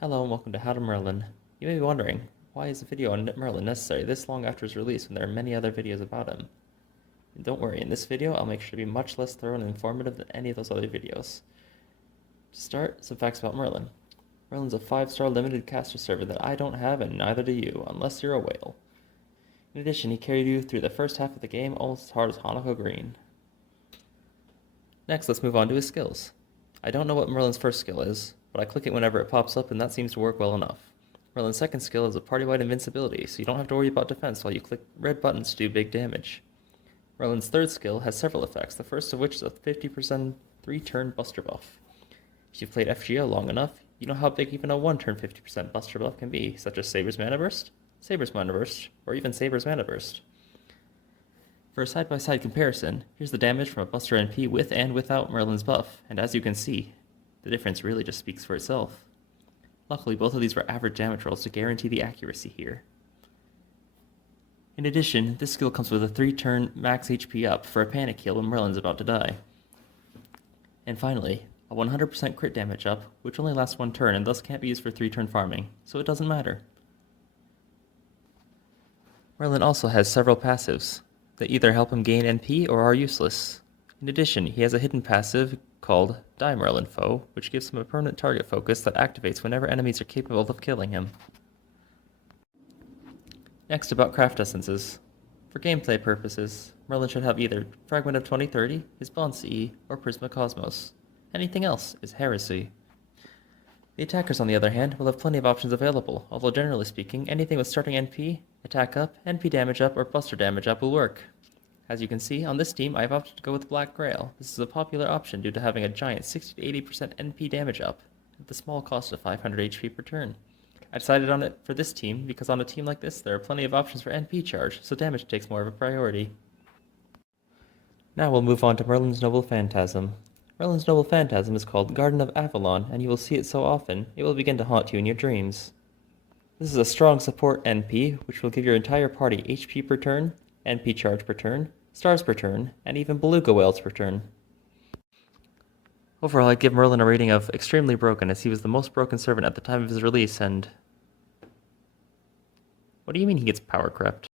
Hello and welcome to How to Merlin. You may be wondering, why is a video on Merlin necessary this long after his release when there are many other videos about him? And don't worry, in this video I'll make sure to be much less thorough and informative than any of those other videos. To start, some facts about Merlin. Merlin's a 5-star limited caster server that I don't have and neither do you, unless you're a whale. In addition, he carried you through the first half of the game almost as hard as Honako Green. Next, let's move on to his skills. I don't know what Merlin's first skill is, but I click it whenever it pops up and that seems to work well enough. Merlin's second skill is a party-wide invincibility, so you don't have to worry about defense while you click red buttons to do big damage. Merlin's third skill has several effects, the first of which is a 50% 3-turn buster buff. If you've played FGO long enough, you know how big even a 1-turn 50% buster buff can be, such as Saber's Mana Burst, or even Saber's Mana Burst. For a side-by-side comparison, here's the damage from a Buster NP with and without Merlin's buff, and as you can see, the difference really just speaks for itself. Luckily, both of these were average damage rolls to guarantee the accuracy here. In addition, this skill comes with a 3-turn max HP up for a panic heal when Merlin's about to die. And finally, a 100% crit damage up, which only lasts 1 turn and thus can't be used for 3-turn farming, so it doesn't matter. Merlin also has several passives that either help him gain NP or are useless. In addition, he has a hidden passive called Die Merlin Foe, which gives him a permanent target focus that activates whenever enemies are capable of killing him. Next, about craft essences. For gameplay purposes, Merlin should have either Fragment of 2030, his Bond CE, or Prisma Cosmos. Anything else is heresy. The attackers, on the other hand, will have plenty of options available, although generally speaking, anything with starting NP, attack up, NP damage up, or buster damage up will work. As you can see, on this team, I've opted to go with Black Grail. This is a popular option due to having a giant 60 to 80% NP damage up, at the small cost of 500 HP per turn. I decided on it for this team because on a team like this, there are plenty of options for NP charge, so damage takes more of a priority. Now we'll move on to Merlin's Noble Phantasm. Merlin's Noble Phantasm is called Garden of Avalon, and you will see it so often, it will begin to haunt you in your dreams. This is a strong support NP, which will give your entire party HP per turn, NP charge per turn, stars per turn, and even beluga whales per turn. Overall, I'd give Merlin a rating of extremely broken, as he was the most broken servant at the time of his release, and... What do you mean he gets power crept?